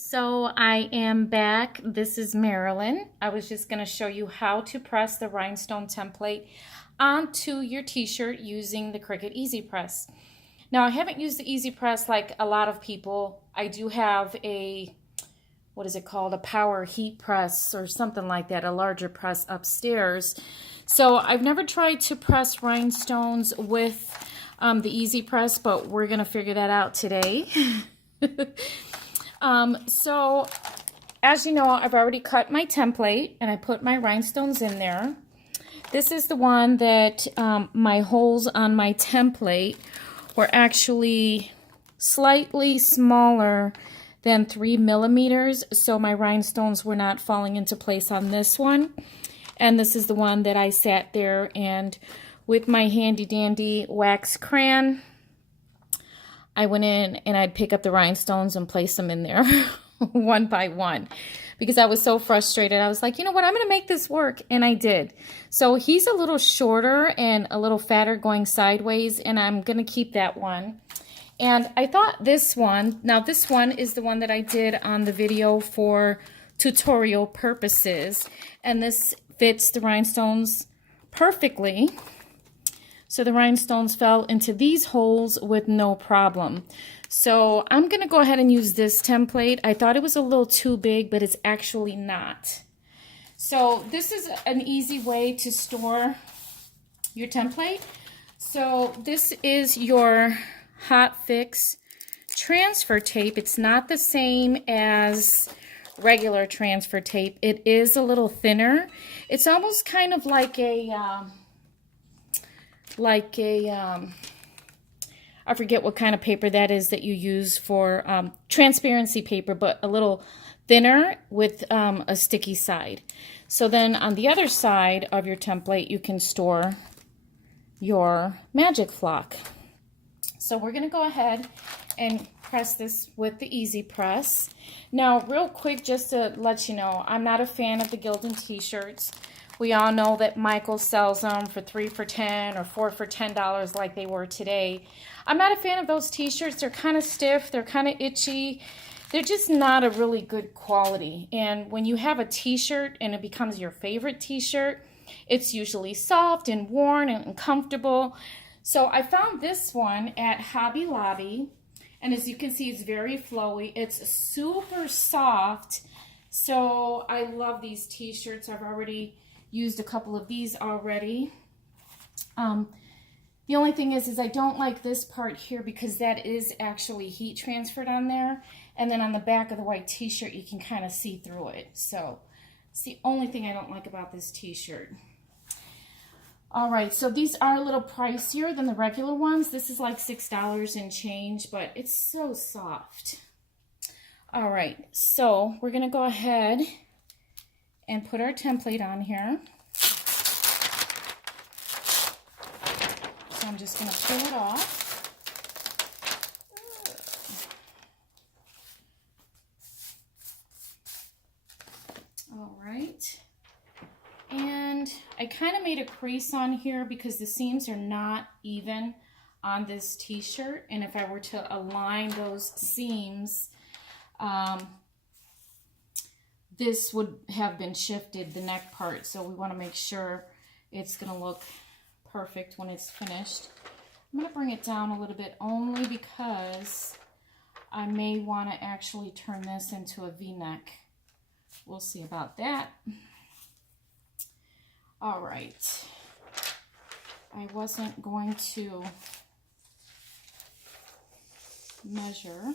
So I am back. This is Marilyn. I was just going to show you how to press the rhinestone template onto your t-shirt using the Cricut Easy Press. Now I haven't used the Easy Press like a lot of people. I do have a, what is it called, a power heat press or something like that, a larger press upstairs. So I've never tried to press rhinestones with the Easy Press, but we're going to figure that out today. So as you know, I've already cut my template and I put my rhinestones in there. This is the one that my holes on my template were actually slightly smaller than 3 millimeters, so my rhinestones were not falling into place on this one. And this is the one that I sat there and with my handy dandy wax crayon, I went in and I'd pick up the rhinestones and place them in there one by one because I was so frustrated. I was like, you know what, I'm going to make this work, and I did. So he's a little shorter and a little fatter going sideways, and I'm going to keep that one. And I thought this one, now this one is the one that I did on the video for tutorial purposes, and this fits the rhinestones perfectly. So the rhinestones fell into these holes with no problem. So I'm going to go ahead and use this template. I thought it was a little too big, but it's actually not. So this is an easy way to store your template. So this is your Hot Fix transfer tape. It's not the same as regular transfer tape. It is a little thinner. It's almost kind of like a I forget what kind of paper that is that you use for transparency paper, but a little thinner with a sticky side. So then on the other side of your template, you can store your magic flock. So we're going to go ahead and press this with the Easy Press. Now, real quick, just to let you know, I'm not a fan of the Gildan t-shirts. We all know that Michael sells them for 3 for $10 or 4 for $10 like they were today. I'm not a fan of those t-shirts. They're kind of stiff. They're kind of itchy. They're just not a really good quality. And when you have a t-shirt and it becomes your favorite t-shirt, it's usually soft and worn and comfortable. So I found this one at Hobby Lobby. And as you can see, it's very flowy. It's super soft. So I love these t-shirts. I've already used a couple of these already. The only thing is I don't like this part here because that is actually heat transferred on there. And then on the back of the white t-shirt, you can kind of see through it. So it's the only thing I don't like about this t-shirt. All right, so these are a little pricier than the regular ones. This is like $6 and change, but it's so soft. All right, so we're gonna go ahead and put our template on here. So I'm just going to peel it off. All right. And I kind of made a crease on here because the seams are not even on this t-shirt. And if I were to align those seams, this would have been shifted, the neck part, so we want to make sure it's going to look perfect when it's finished. I'm going to bring it down a little bit only because I may want to actually turn this into a V-neck. We'll see about that. All right. I wasn't going to measure.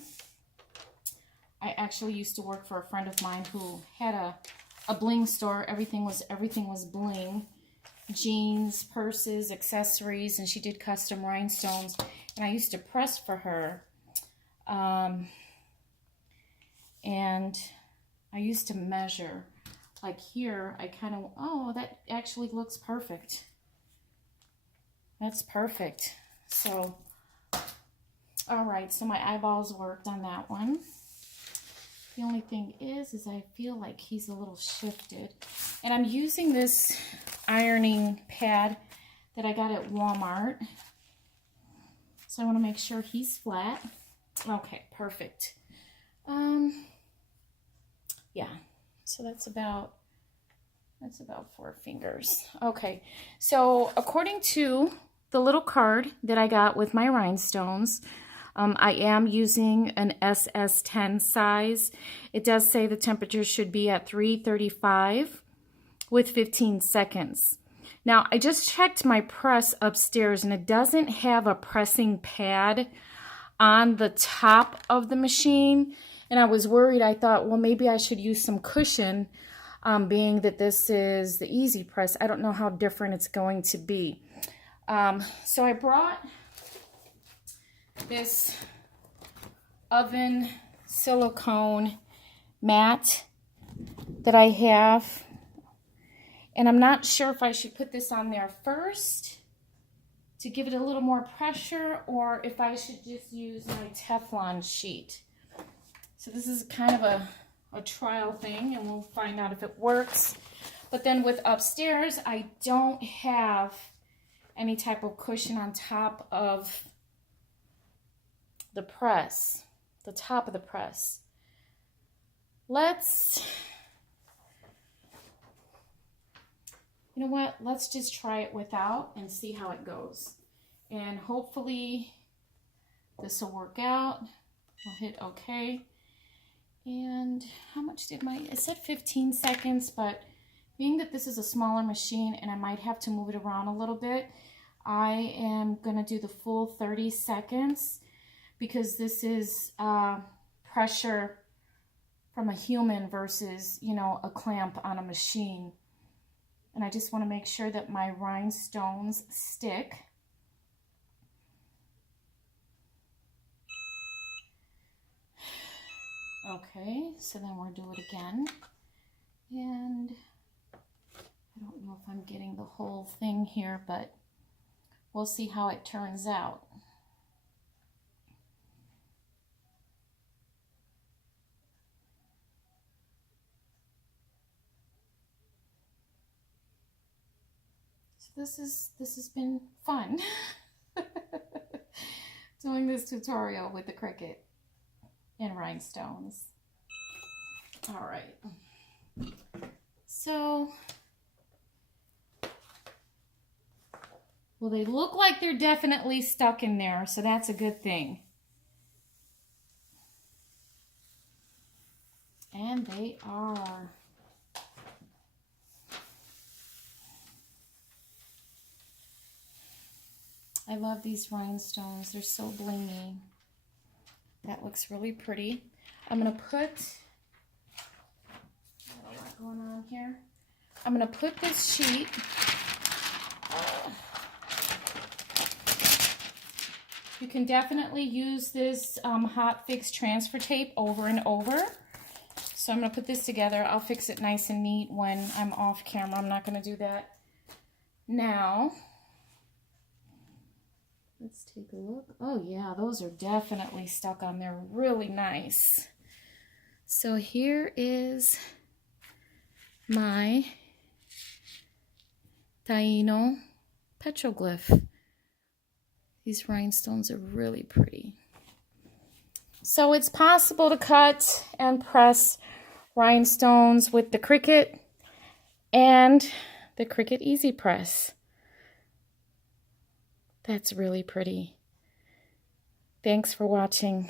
I actually used to work for a friend of mine who had a bling store. Everything was bling. Jeans, purses, accessories, and she did custom rhinestones. And I used to press for her. And I used to measure. Like here, I kind of, oh, that actually looks perfect. That's perfect. So, all right, so my eyeballs worked on that one. The only thing is I feel like he's a little shifted. And I'm using this ironing pad that I got at Walmart. So I want to make sure he's flat. Okay, perfect. Yeah, so that's about 4 fingers. Okay, so according to the little card that I got with my rhinestones, I am using an SS10 size. It does say the temperature should be at 335 with 15 seconds. Now, I just checked my press upstairs and it doesn't have a pressing pad on the top of the machine. And I was worried. I thought, well, maybe I should use some cushion, being that this is the Easy Press. I don't know how different it's going to be. So I brought this oven silicone mat that I have. And I'm not sure if I should put this on there first to give it a little more pressure, or if I should just use my Teflon sheet. So this is kind of a trial thing, and we'll find out if it works. But then with upstairs, I don't have any type of cushion on top of the press, the top of the press. You know what? Let's just try it without and see how it goes. And hopefully this will work out. I'll hit OK. And how much did it said 15 seconds, but being that this is a smaller machine and I might have to move it around a little bit, I am going to do the full 30 seconds because this is pressure from a human versus, you know, a clamp on a machine. And I just want to make sure that my rhinestones stick. Okay, so then we'll do it again. And I don't know if I'm getting the whole thing here, but we'll see how it turns out. This has been fun doing this tutorial with the Cricut and rhinestones. All right, so well, they look like they're definitely stuck in there, so that's a good thing. And they are. I love these rhinestones. They're so blingy. That looks really pretty. I'm going to put, a lot going on here. I'm going to put this sheet, you can definitely use this hot fix transfer tape over and over. So I'm going to put this together. I'll fix it nice and neat when I'm off camera. I'm not going to do that now. Let's take a look. Oh yeah, those are definitely stuck on there really nice. So here is my Taino petroglyph. These rhinestones are really pretty. So it's possible to cut and press rhinestones with the Cricut and the Cricut Easy Press. That's really pretty. Thanks for watching.